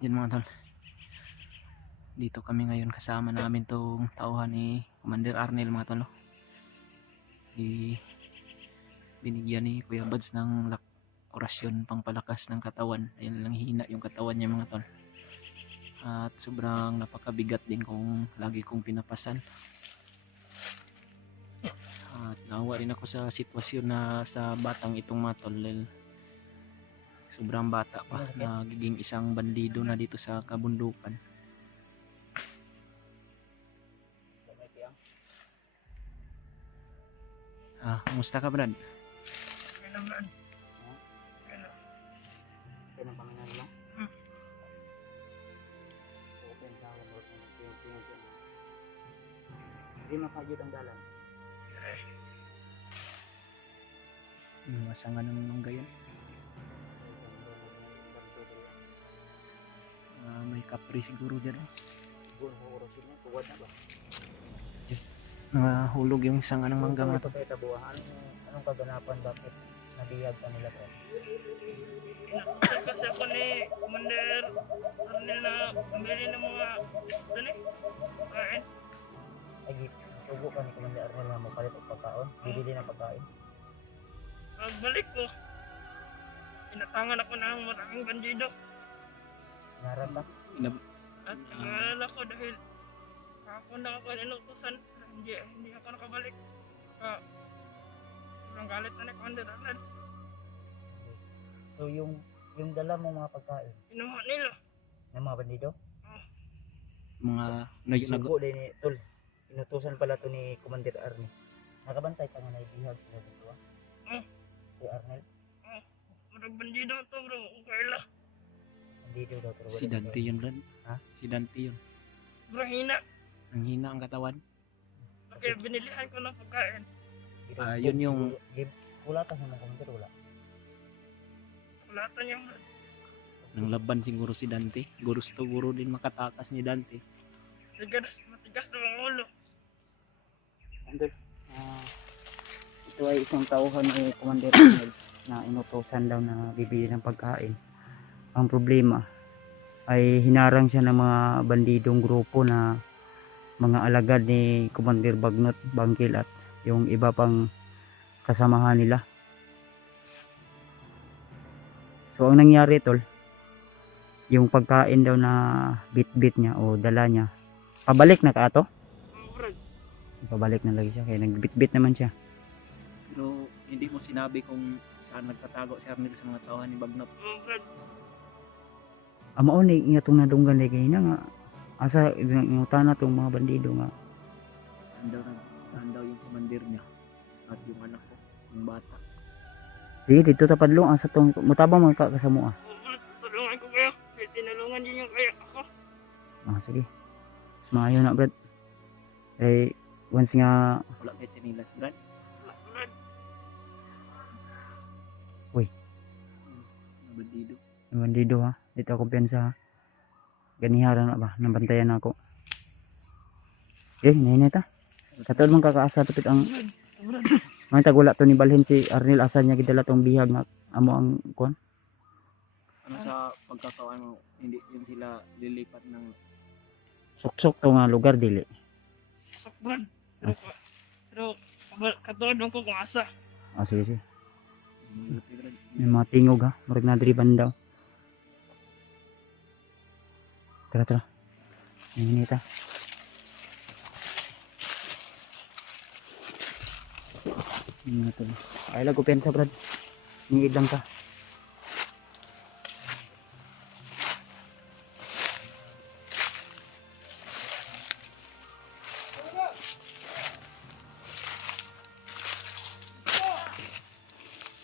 Yan mga tol, dito kami ngayon kasama namin tong tauhan ni Commander Arnel mga tol, no? Binigyan ni Kuya Buds ng orasyon pang palakas ng katawan. Ayun lang, hina yung katawan niya mga tol, at sobrang napakabigat din kung lagi kong pinapasan. At nawa rin ako sa sitwasyon na sa batang itong mga tol, sobrang bata pa, nagiging isang bandido na dito sa kabundukan. Kumusta ka, Brad? Kaya na, Brad. Kaya na pangalan mo? Open sa akin, hindi mapagit ang dalan. Masanga ng mangga yan. May kapri siguro dyan. Siguro sa oras yun, tuwad na ba? Hulog yung sanga ng mangga mga tol. Anong kaganapan, bakit nabihag ka nila ko? Kasi ako ni Commander Arnel na bumili ng mga kain. Ay, subo ka ni Commander Arnel na mapalit o pagkaon? Bibili ng pagkain? Pagbalik ko, inatangan ako ng maraming bandido. Naran ba? At naalala ko dahil ako na ako inutusan, hindi ako nakabalik. Sobrang galit na ni Commander Arnel. So yung dala mong mga pagkain Inuha nila. ng mga bandido? Subo Subo din ni Tol. Inutusan pala to ni Commander Arnel. Nakabantay ka nga na ibihag sila dito ah? Si Arnel? Marag bandido to bro, kaila. Bandido daw pero Si Dante yun, Brad. Ha? Si Dante yun. Bro, hina. Ang hina ang katawan. Kaya binilihan ko ng pagkain. Yun yung... Wala ka sa mga Commander, wala. Sulatan yung Nang laban siguro si Dante. Siguro din makatakas ni Dante. matigas na ang ulo. Commander, ito ay isang tauhan ni Commander Arnel na inutusan daw na bibili ng pagkain. Ang problema ay hinarang siya ng mga bandidong grupo na mga alagad ni Commander Bagnot, Bangkil at yung iba pang kasamahan nila. So ang nangyari tol, yung pagkain daw na bit-bit niya o dala niya, pabalik na ka ato? Brad, Pabalik na lagi siya kaya nagbit-bit naman siya. Pero hindi mo sinabi kung saan nagtatago si Arnel sa mga tauhan ni Bagnot. Brad. Amao ni nga tong nadunggan kay na nga asa ingutana tong mga bandido nga Andaw yung commander niya at yung anak ko, yung bata. sige dito ta padlong asa tong mutabang mga kasamo ah. Brad, tulungan ko kayo. Kaya tinulungan din yung kaya ako. Sige maayo na brad eh once nga Wala kahit sinilas, Brad. Brad, Bandido. yung bandido ha dito ako kumpiyansa ha ganiharan na ba nabantayan ako nahinita katulad mong kakaasa tapit ang Brad. may tagula to ni balhin si Arnel asa niya gidala tong bihag nga amo ang kuan Ano sa pagkakauan mo, hindi yun sila lilipat ng... suksok to nga lugar dili Sak Brad. Pero katulad ko kung asa. sige sige may mga tingog ha murag na driban daw tara nahinita ay lago pensa brad niid lang ka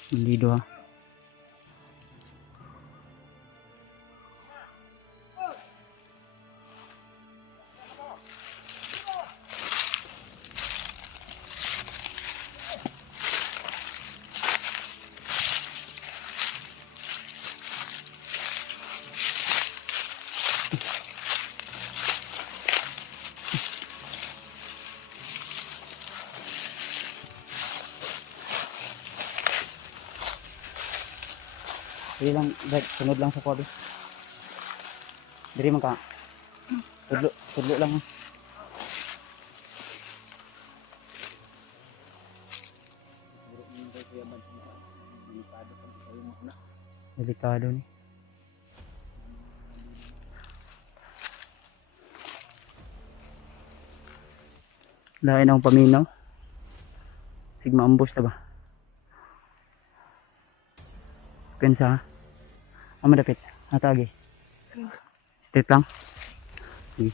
bandido ha sige lang brad sunod lang sa kwabi Diri man ka. Tudlo, tudlo lang. Delikado ni. Lain ang paminaw. Sigma ambos ta ba? Pensa. Amo dapit. Hatagi. Straight lang. Sige.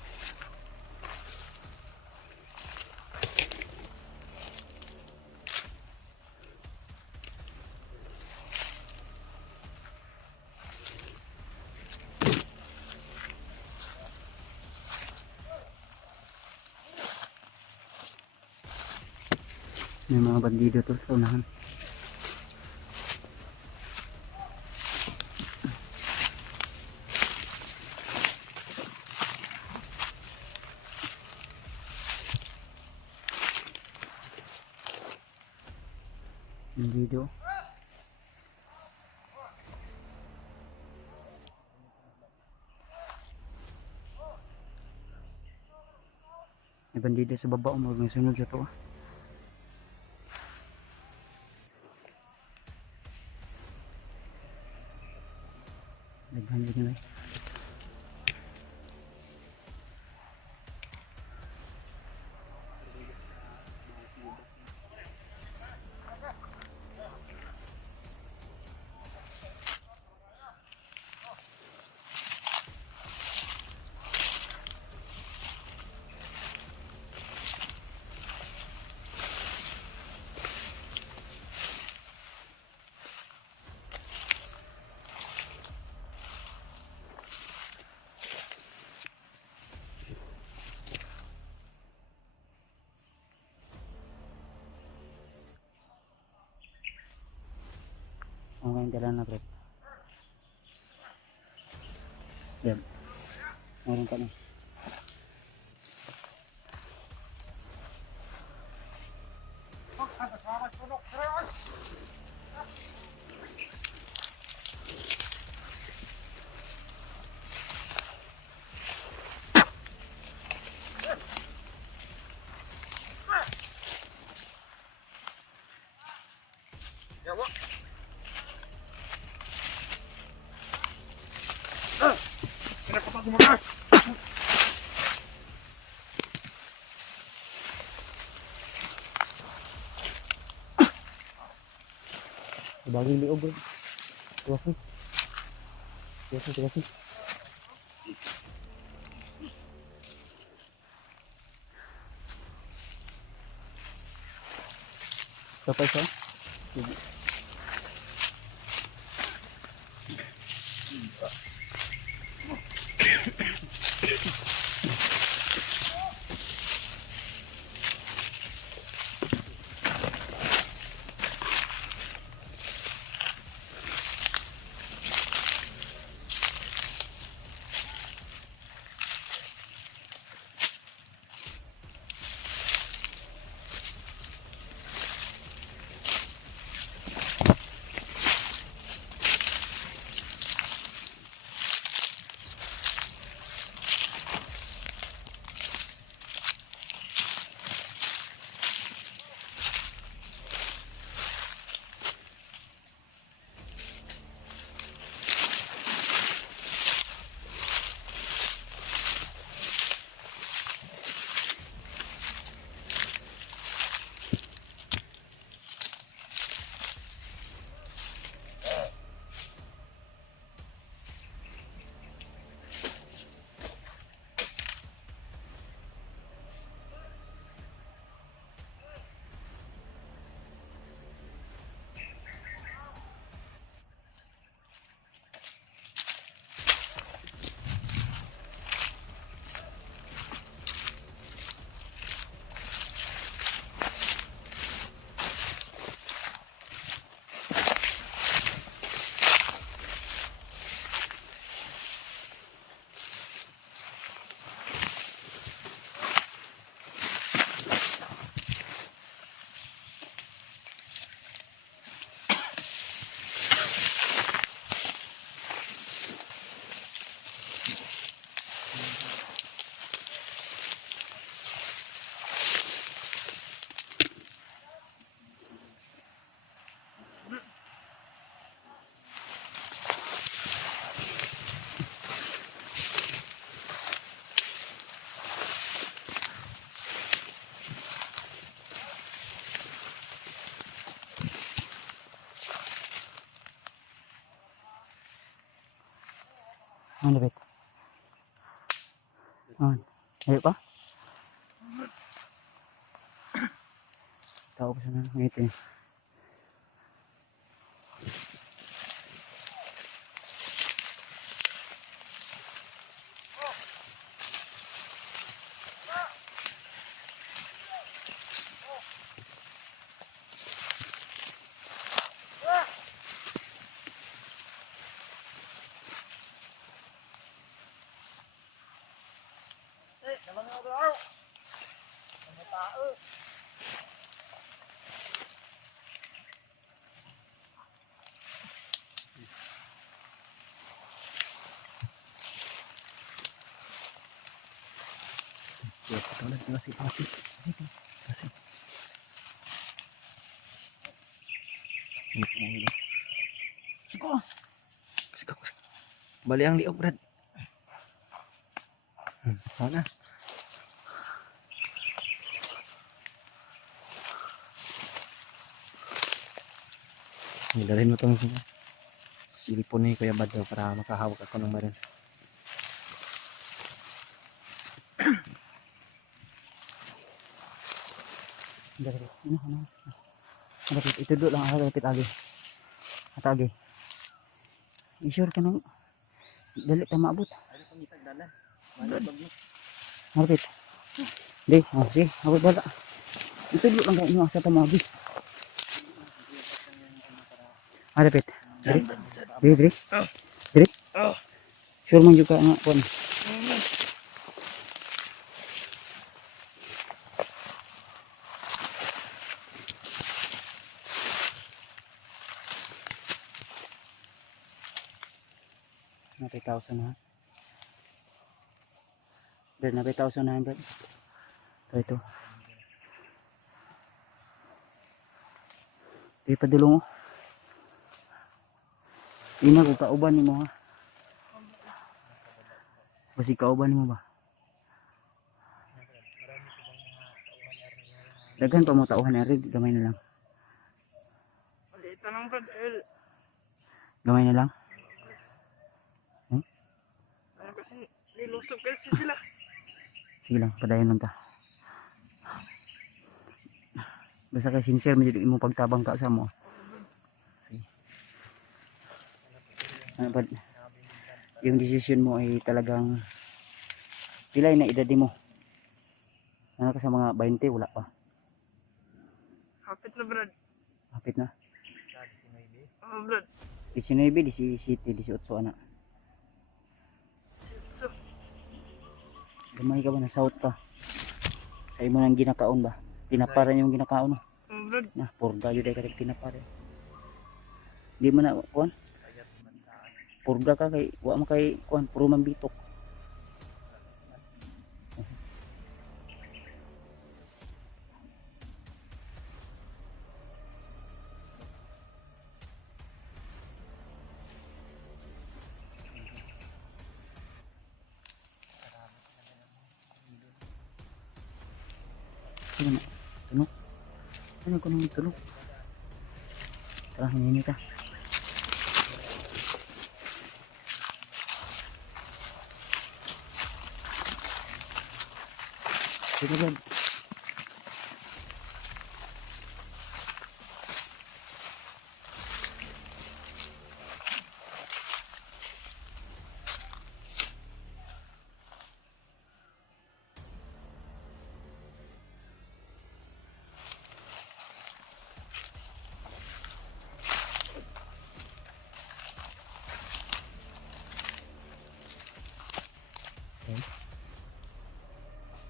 May mga bandido to sa unahan. Bandido. May bandido sa baba, may sunod sa to. Naghanap nila. Okay, jalan na, bro. Yan. Meron ka na. Bagi liog, bro. Tuwasi. Tuwasi. Sampai siya. Dapat. Ayo pa. Tao pa sana ngitin. Yes, ito lang. Kasi. Siko. Bali ang liog, Brad. Sana. Dalhin mo itong silipon ni Kuya Bad daw para makahawak ako ng baril. Dapat. Dapat itu dulu lang dapat agi. Atagi. I-sure ka nang dali ta maabot. Dapat. Di, sige, abot bala. Itu dulu lang kayo asa ta maagi. Dapat. Diri. Sure man juga nga kon. Na 3,000 na. Brad, na 3,000 na, Brad. Ito. Di pa dulong mo. Ina ko kauban ni mo ha. Basi kauban ni mo ba? Daghan pa mo tauhan na rin. Gamay na lang. Maliit na lang Brad dahil Gamay na lang. ano kasi nilusog kasi sila. Sige lang, padayon lang ta. Basta kay sincere medyo mo pagtabang ka sa mo. Ano ba? Yung decision mo ay talagang pilay na edad mo. Ano ka sa mga 20 wala pa. Hapit na Brad. Hapit na. Brad. 19, 17, 18 anak. So, Gamay ka ba na south pa? Sa imo nang ginakaon ba? Pinaparan yung ginakaon mo. Brad. Nah, purga yun ay katig pinaparan. Di mo na kuan? Purga ka kay wa mo kay kuan puro man bitok. Sige na. Tunok. Ano ko nang tunok? Tara, hinini ka. Sige Brad.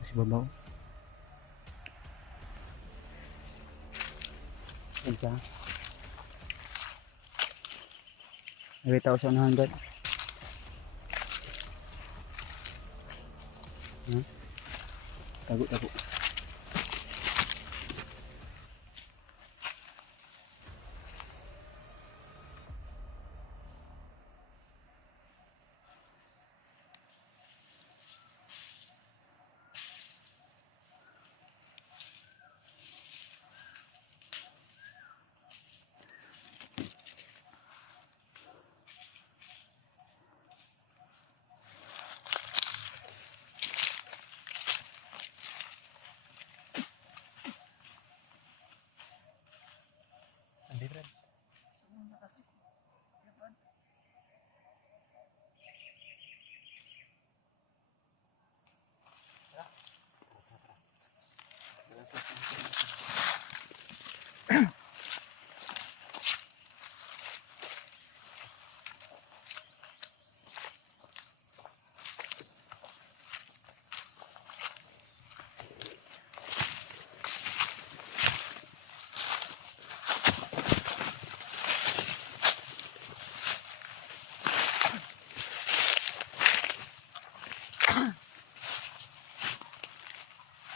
Masih babaw. Isa. 8,100. Tago.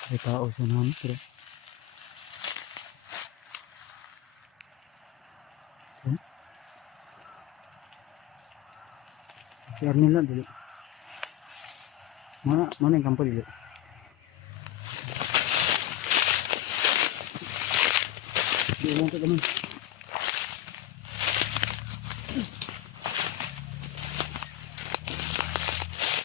May tao sa naman. Pero share nila dili. Mana yung kampo dili. Di lang ka naman.